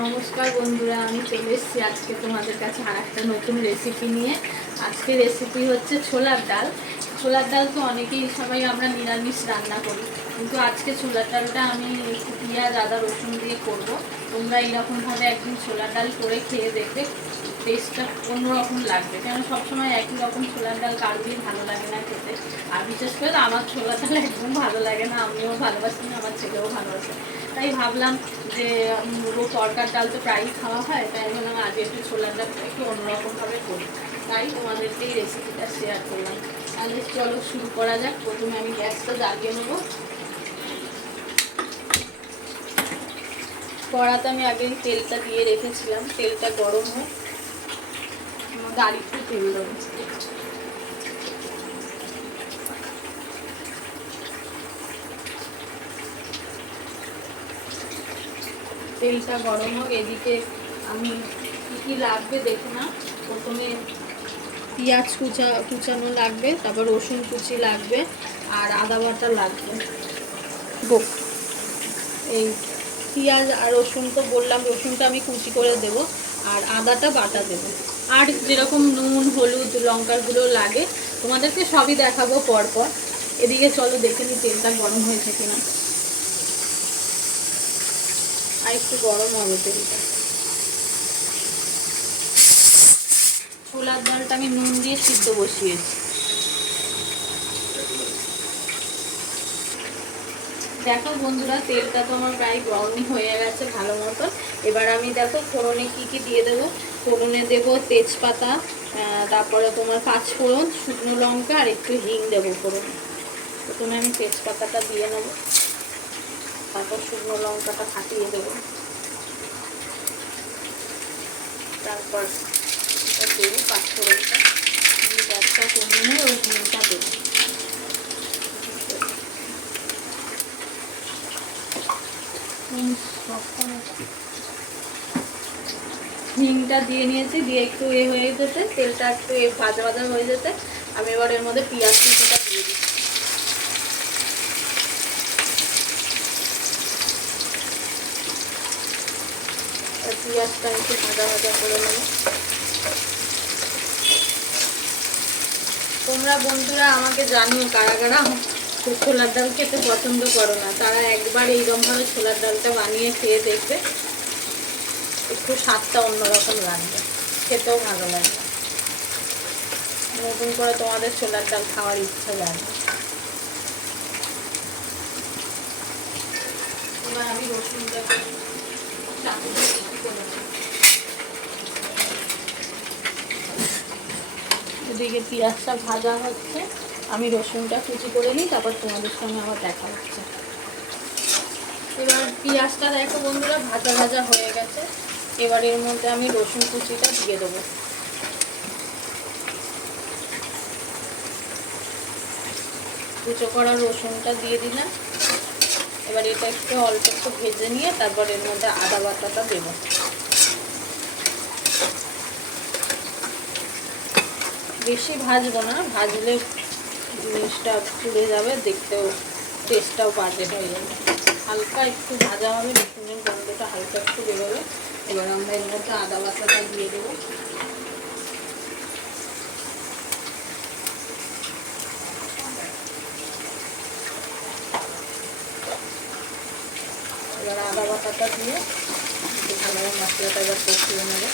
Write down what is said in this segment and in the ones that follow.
নমস্কার বন্ধুরা, আমি চলে এসেছি আজকে তোমাদের কাছে আর একটা নতুন রেসিপি নিয়ে। আজকে রেসিপি হচ্ছে ছোলার ডাল। ছোলার ডাল তো অনেকেই সবাই আমরা নিরামিষ রান্না করি, কিন্তু আজকে ছোলার ডালটা আমি একটু পেঁয়াজ আদা রসুন দিয়ে করব। তোমরা এইরকমভাবে একদিন ছোলার ডাল করে খেয়ে দেখবে, টেস্টটা অন্যরকম লাগবে। কেন সবসময় একই রকম ছোলার ডাল কারোরই ভালো লাগে না খেতে, আর বিশেষ করে আমার ছোলার ডাল একদম ভালো লাগে না। আমিও ভালোবাসি না, আমার ছেলেও ভালোবাসে। তাই ভাবলাম যে তরকার ডাল তো প্রায়ই খাওয়া হয়, তাই ভাবলাম আগে একটু ছোলার ডালটা একটু অন্যরকমভাবে করি, তাই তোমাদেরকে এই রেসিপিটা শেয়ার করলাম। তাহলে চলো শুরু করা যাক। প্রথমে আমি গ্যাসটা জ্বালিয়ে নেবো। কড়াতে আমি আগে তেলটা দিয়ে রেখেছিলাম, তেলটা গরম হোক। গাড়ি একটু তেল দেবো। তেলটা গরম হোক, এদিকে আমি কী কী লাগবে দেখে না। প্রথমে পেঁয়াজ কুচানো লাগবে, তারপর রসুন কুচি লাগবে, আর আদা বাটা লাগবে। এই পেঁয়াজ আর রসুন তো বললাম, রসুনটা আমি কুচি করে দেব, আর আদাটা বাটা দেবো। আর যেরকম নুন হলুদ লঙ্কার গুঁড়ো লাগে তোমাদেরকে সবই দেখাবো পরপর। এদিকে চলো দেখে নিই তেলটা গরম হয়েছে কিনা। আর একটু গরম হবে তেলটা। ছোলার ডালটা আমি নুন দিয়ে সিদ্ধ বসিয়েছি। দেখো বন্ধুরা, তেলটা তো আমার প্রায় গরমই হয়ে গেছে ভালো মতো। এবার আমি দেখো ফোড়নে কি কি দিয়ে দেবো। ফোড়নে দেবো তেজপাতা, তারপরে তোমার পাঁচফোড়ন, শুকনো লঙ্কা আর একটু হিং দেবো ফোড়নে। প্রথমে আমি তেজপাতাটা দিয়ে নেবো, তারপর শুকনো লঙ্কাটা ফাটিয়ে দেবো, তারপর দেবো পাঁচফোড়নটা দিয়ে গ্যাসটা কমিয়ে ওই হিংটা দেবো। হিংটা দিয়ে নিয়েছি, দিয়ে একটু হয়ে যেতে, তেলটা একটু ভাজা ভাজা হয়ে যেতে আমি এবার এর মধ্যে পেঁয়াজ কুচিটা দিয়ে দিই। পেঁয়াজটা একটু ভাজা ভাজা করে নেব। তোমরা বন্ধুরা আমাকে জানিও কারা কারা ছোলার ডাল খেতে পছন্দ করো না, তারা একবার এইরকমভাবে ছোলার ডালটা বানিয়ে খেয়ে দেখবে, একটু স্বাদটা অন্যরকম লাগবে, খেতেও ভালো লাগবে। নতুন করে তোমাদের ছোলার ডাল খাওয়ার ইচ্ছা লাগবে। এবার আমি রসুনটাকে এদিকে পেঁয়াজটা ভাজা হচ্ছে, আমি রসুনটা কুচি করে নিই, তারপর তোমাদের সঙ্গে আবার দেখা হচ্ছে। এবার পেঁয়াজটা দেখো বন্ধুরা ভাজা ভাজা হয়ে গেছে। এবার এর মধ্যে আমি রসুন কুচিটা দিয়ে দেবো। কুচো করা রসুনটা দিয়ে দিলাম। এবার এটা একটু অল্প একটু ভেজে নিয়ে তারপর এর মধ্যে আদা বাটাটা দেবো। বেশি ভাজবো না, ভাজলে জিনিসটা পুড়ে যাবে, দেখতেও টেস্টটাও বাজে হয়ে যাবে। হালকা একটু ভাজা হবে, রসুনের গন্ধটা হালকা একটু বেরোবে। এবার আমরা এর মধ্যে আদা বাটাটা দিয়ে দেবো। এবার আদা বাটাটা দিয়ে একটু ভালোভাবে মশলাটা এবার কষিয়ে নেবো।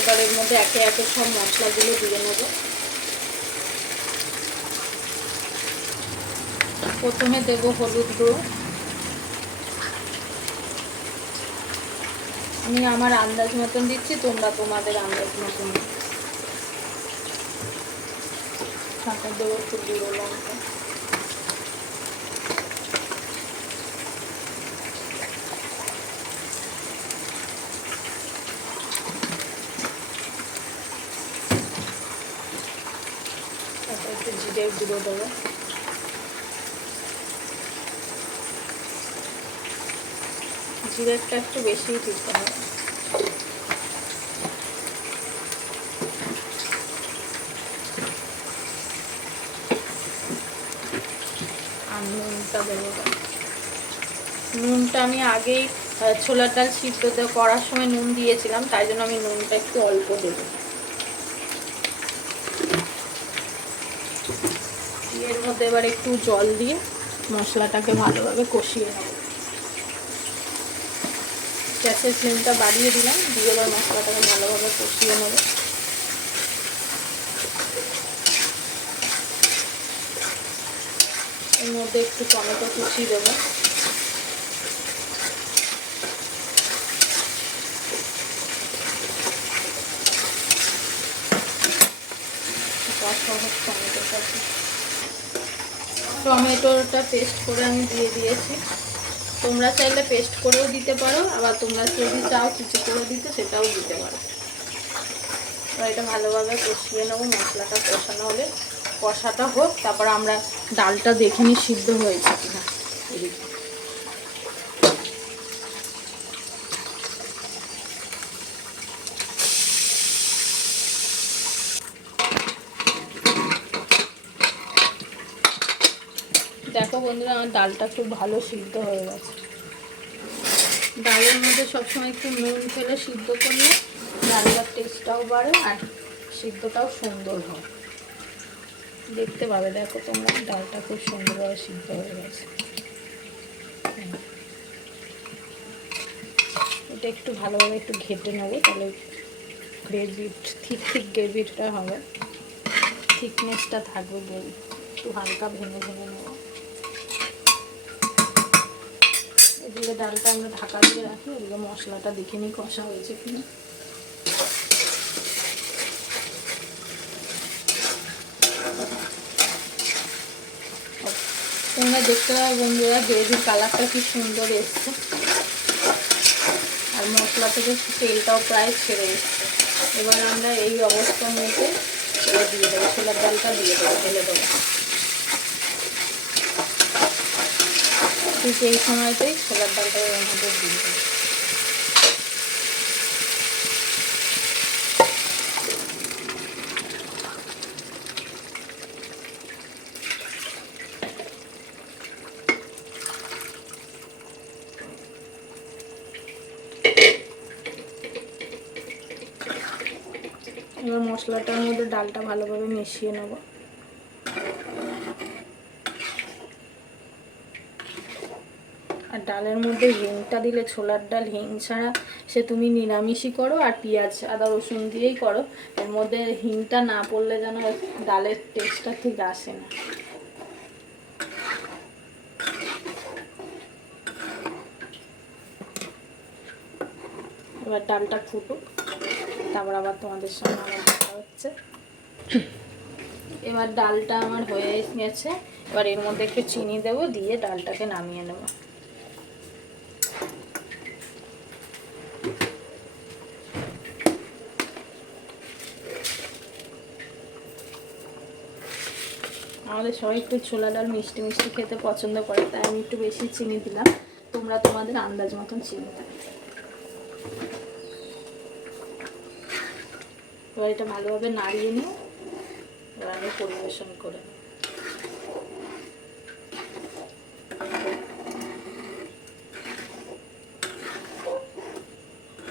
এবার এর মধ্যে একে একে সব মশলাগুলো দিয়ে নেব। প্রথমে দেব হলুদ গুঁড়ো। আমি আমার আন্দাজ মতন দিচ্ছি, তোমরা তোমাদের আন্দাজ মতন। তারপর দেবো একটু গুঁড়ো লঙ্কা, তারপর একটু জিরের গুঁড়ো দেবো। জিরেরটা একটু বেশিই দিতে হবে। আর নুনটা দেবো। নুনটা আমি আগেই ছোলার ডাল সিদ্ধ করার সময় নুন দিয়েছিলাম, তাই জন্য আমি নুনটা একটু অল্প দেবো। এর মধ্যে এবার একটু জল দিয়ে মশলাটাকে ভালোভাবে কষিয়ে নেব। গ্যাসের ফ্লেমটা বাড়িয়ে দিলাম, দিয়ে এবার মশলাটাকে ভালোভাবে কষিয়ে নেব। এর মধ্যে একটু টমেটো কুচি দেবো। টমেটোটা পেস্ট করে আমি দিয়ে দিয়েছি। তোমরা চাইলে পেস্ট করেও দিতে পারো, আবার তোমরা যদি চাও কুচি করে দিতে সেটাও দিতে পারো। তো এটা ভালোভাবে কষিয়ে নেবো। মশলাটা কষানো হলে কষাটা হোক, তারপর আমরা ডালটা দেখে নিই সিদ্ধ হয়েছে কিনা। দেখো বন্ধুরা, আমার ডালটা খুব ভালো সিদ্ধ হয়ে গেছে। ডালের মধ্যে সবসময় একটু নুন ফেলে সিদ্ধ করলে ডালের টেস্টটাও বাড়ে আর সিদ্ধটাও সুন্দর হয়। দেখতে পাবে, দেখো তোমরা, ডালটা খুব সুন্দরভাবে সিদ্ধ হয়ে গেছে। এটা একটু ভালোভাবে একটু ঘেটে নেবো, তাহলে গ্রেভি ঠিক গ্রেভিটা হবে, থিকনেসটা থাকবে গ্রেভি। একটু হালকা ভেঙে নেবো। এদিকে ডালটা আমরা ঢাকা দিয়ে রাখি, এদিকে মশলাটা দেখে নিই কষা হয়েছে কিনা। তোমরা দেখতে পাবে বন্ধুরা, গ্রেভির কালারটা কি সুন্দর এসছে, আর মশলা থেকে তেলটাও প্রায় ছেড়ে এসছে। এবার আমরা এই অবস্থার মধ্যে দিয়ে দেবো, ছোলার ডালটা দিয়ে দেবো, ঢেলে দেবো। ঠিক এই সময়তেই ছোলার ডালটা এর মধ্যে দিয়ে দেবো। এবার মশলাটার মধ্যে ডালটা ভালোভাবে মিশিয়ে নেব। আর ডালের মধ্যে হিংটা দিলে, ছোলার ডাল হিং ছাড়া সে তুমি নিরামিষই করো আর পেঁয়াজ আদা রসুন দিয়েই করো, এর মধ্যে হিংটা না পড়লে যেন ডালের টেস্টটা ঠিক আসে না। এবার ডালটা ফুটুক, তারপর আবার তোমাদের সঙ্গে আমার দেখা হচ্ছে। এবার ডালটা আমার হয়ে গেছে। এবার এর মধ্যে একটু চিনি দেবো, দিয়ে ডালটাকে নামিয়ে নেব। আমাদের সবাই একটু ছোলা ডাল মিষ্টি মিষ্টি খেতে পছন্দ করে, তাই আমি একটু বেশি চিনি দিলাম। তোমরা তোমাদের আন্দাজ মতন চিনি দেবে। এবার এটা ভালোভাবে নাড়িয়ে নিয়ে এবার আমি পরিবেশন করে।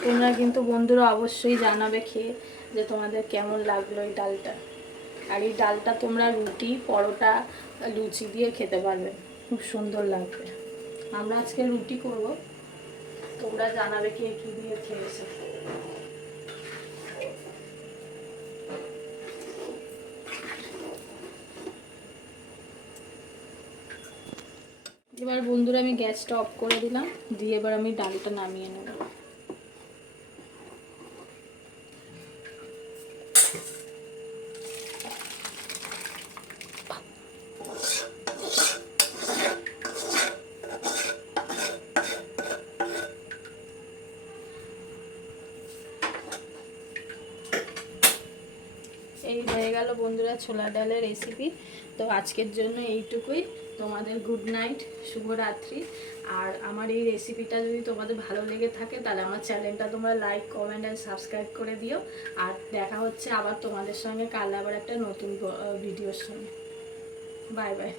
তোমরা কিন্তু বন্ধুরা অবশ্যই জানাবে খেয়ে যে তোমাদের কেমন লাগলো এই ডালটা। আর এই ডালটা তোমরা রুটি, পরোটা, লুচি দিয়ে খেতে পারবে, খুব সুন্দর লাগবে। আমরা আজকে রুটি করব, তোমরা জানাবে কে কি দিয়ে খেয়েছে। এবার বন্ধুরা আমি গ্যাসটা অফ করে দিলাম, দিয়ে এবার আমি ডালটা নামিয়ে নেব। এই হয়ে গেল বন্ধুরা ছোলা ডালের রেসিপি। তো আজকের জন্য এইটুকুই। তোমাদের গুড নাইট, শুভরাত্রি। আর আমার এই রেসিপিটা যদি তোমাদের ভালো লেগে থাকে, তাহলে আমার চ্যানেলটা তোমরা লাইক, কমেন্ট আর সাবস্ক্রাইব করে দিও। আর দেখা হচ্ছে আবার তোমাদের সঙ্গে কাল আবার একটা নতুন ভিডিওর সঙ্গে। Bye bye.